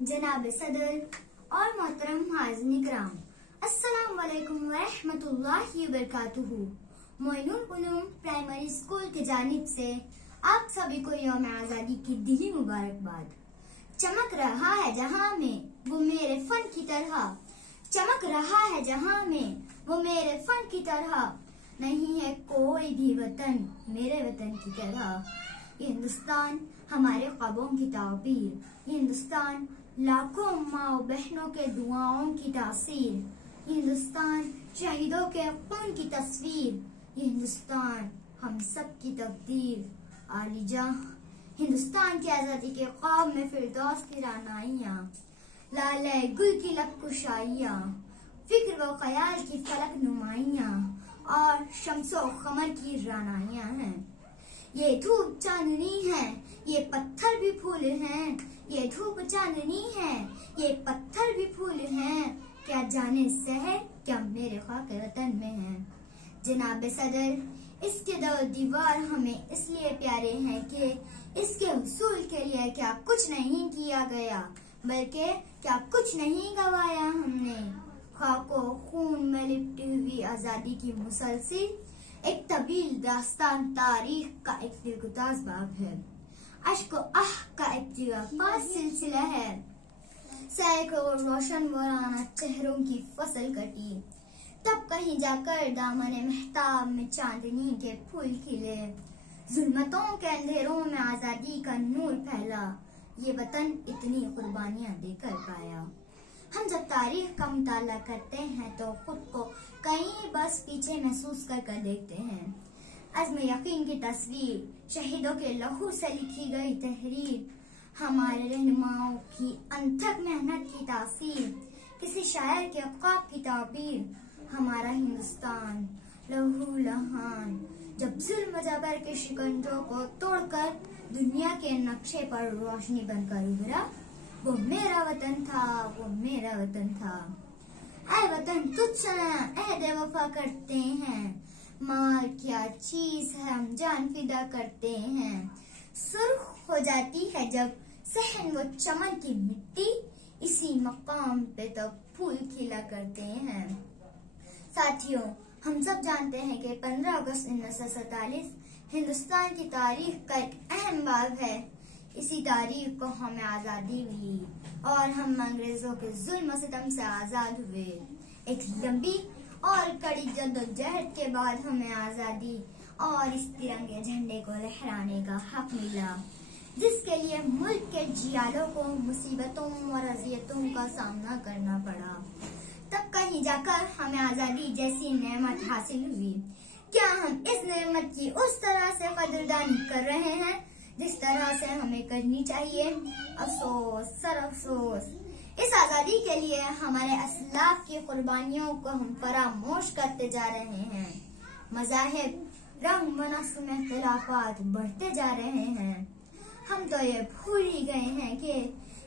जनाब सदर और मोहतरम हाज़िरीन इकराम, अस्सलाम वालेकुम व रहमतुल्लाहि व बरकातुहू। मोइनुल उलूम प्राइमरी स्कूल की जानिब से आप सभी को यौम आज़ादी की दिली मुबारकबाद। चमक रहा है जहां में वो मेरे फन की तरह, चमक रहा है जहां में वो मेरे फन की तरह, नहीं है कोई भी वतन मेरे वतन की तरह। ये हिंदुस्तान हमारे ख्वाबों की ताबीर, ये हिंदुस्तान लाखों माँ बहनों के दुआओं की तासीर, ये हिंदुस्तान शहीदों के खून की तस्वीर, ये हिंदुस्तान हम सब की तकदीर आलिजा। हिंदुस्तान की आजादी के ख्वाब में फिरदौस की रानाइयाँ, लाले गुल की लबकुशाइयाँ, फिक्र व ख्याल की फलक नुमाइयाँ और शम्सो खमर की रानाइयाँ हैं। ये धूप चांदनी है, ये पत्थर भी फूल हैं, ये धूप चांदनी है, ये पत्थर भी फूल हैं, क्या जाने शहर क्या मेरे खाक वतन में है। जनाब सदर, इसके दो दीवार हमें इसलिए प्यारे हैं कि इसके हुसूल के लिए क्या कुछ नहीं किया गया, बल्कि क्या कुछ नहीं गवाया हमने। खाको खून में लिपटी हुई आजादी की मुसलसिल एक तवील दास्तान तारीख का एक दिलगुताज बाब है, अश्क आह का एक जिगरफाश सिलसिला है। सैकड़ों रोशन वराना चेहरों की फसल कटी, तब कहीं जाकर दामन महताब में चांदनी के फूल खिले, जुल्मतों के अंधेरों में आजादी का नूर फैला, ये वतन इतनी कुर्बानियां देकर पाया। हम जब तारीख का मुताला करते हैं तो खुद को कहीं बस पीछे महसूस कर देखते हैं। अज़्म यकीन की तस्वीर, शहीदों के लहू से लिखी गई तहरीर, हमारे रहनुमाओं की अनथक मेहनत की तासीर, किसी शायर के ख्वाब की ताबीर, हमारा हिंदुस्तान लहू लहान जब जुल्म जबर के शिकंजों को तोड़कर दुनिया के नक्शे पर रोशनी बनकर उभरा, वो मेरा वतन था, वो मेरा वतन था। ऐ वतन तुझसे अहद वफा करते हैं, माल क्या चीज है हम जान फिदा करते हैं। सुर्ख हो जाती है जब सहन वो चमन की मिट्टी, इसी मकाम पे तो फूल खिला करते हैं। साथियों, हम सब जानते हैं कि 15 अगस्त 1947 हिंदुस्तान की तारीख का एक अहम बाब है। इसी तारीख को हमें आजादी मिली और हम अंग्रेजों के जुल्म सितम से आजाद हुए। एक लंबी और कड़ी जद्दोजहद के बाद हमें आजादी और इस तिरंगे झंडे को लहराने का हक मिला, जिसके लिए मुल्क के जियालों को मुसीबतों और अजियतों का सामना करना पड़ा। तब कहीं जाकर हमें आजादी जैसी नेमत हासिल हुई। क्या हम इस नेमत की उस तरह से कदरदानी कर रहे हैं जिस तरह से हमें करनी चाहिए? अफसोस सर अफसोस, इस आजादी के लिए हमारे असलाफ की कुर्बानियों को हम फरामोश करते जा रहे हैं। मज़ाहिब, रंग व नस्ल में इख्तिलाफात बढ़ते जा रहे हैं। हम तो ये भूल ही गए हैं कि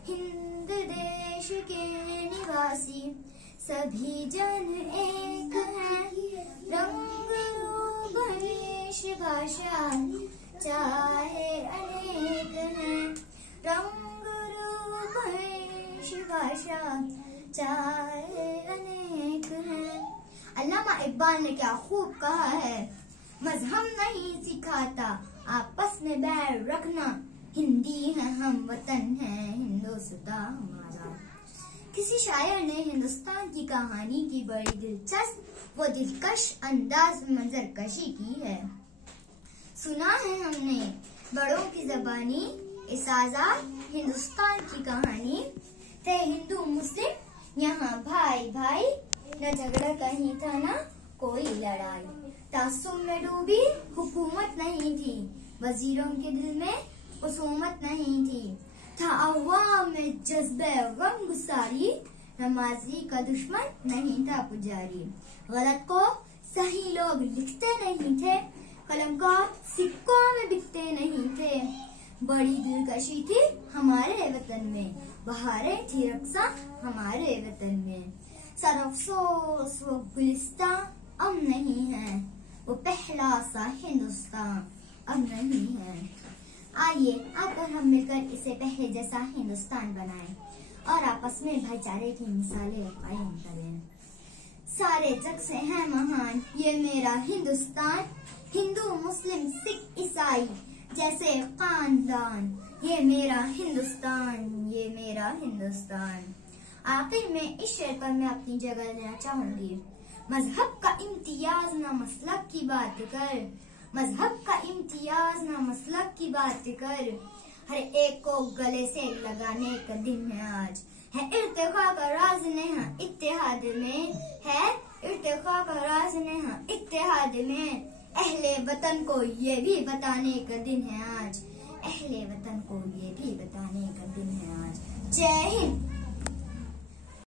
हिंद देश के निवासी सभी जन एक हैं, रंग रूप वेश भाषा चाहे अनेक हैं, रंग रूप वेश भाषा चाहे अनेक हैं। अल्लामा इकबाल ने क्या खूब कहा है, मजहब नहीं सिखाता आपस में बैर रखना, हिंदी है हम वतन है हिंदुस्तान हमारा। किसी शायर ने हिंदुस्तान की कहानी की बड़ी दिलचस्प व दिलकश अंदाज में मंजरकशी की है। सुना है हमने बड़ों की जबानी इस आजाद हिंदुस्तान की कहानी, थे हिंदू मुस्लिम यहाँ भाई भाई, न झगड़ा कहीं था न कोई लड़ाई। तासुब में डूबी हुकूमत नहीं थी, वजीरों के दिल में हुसूमत नहीं थी, था अवाम में जज्बे गम गुसारी, नमाजी का दुश्मन नहीं था पुजारी। गलत को सही लोग लिखते नहीं थे, कलमकार सिक्कों में बिकते नहीं थे। बड़ी दिलकशी थी हमारे वतन में, बहारें थी रक्सा हमारे वतन में। सर अफसोस वो गुलिस्तान अब नहीं है, वो पहला सा हिंदुस्तान अब नहीं है। आइए आकर हम मिलकर इसे पहले जैसा हिंदुस्तान बनाएं और आपस में भाईचारे की मिसालें कायम करें। सारे जग से है महान ये मेरा हिंदुस्तान, हिंदू मुस्लिम सिख ईसाई जैसे खानदान, ये मेरा हिंदुस्तान, ये मेरा हिंदुस्तान। आखिर में इस शेर पर मैं अपनी जगह लेना चाहूंगी। मजहब का इम्तियाज ना मसलक की बात कर, मजहब का इम्तियाज ना मसलक की बात कर, हर एक को गले से लगाने का दिन है आज। है इर्तिखा का राज नेहा इत्तेहाद में, है इर्तिखा का राज नेहा इत्तेहाद में, अहले वतन को ये भी बताने का दिन है आज, अहले वतन को ये भी बताने का दिन है आज। जय हिंद।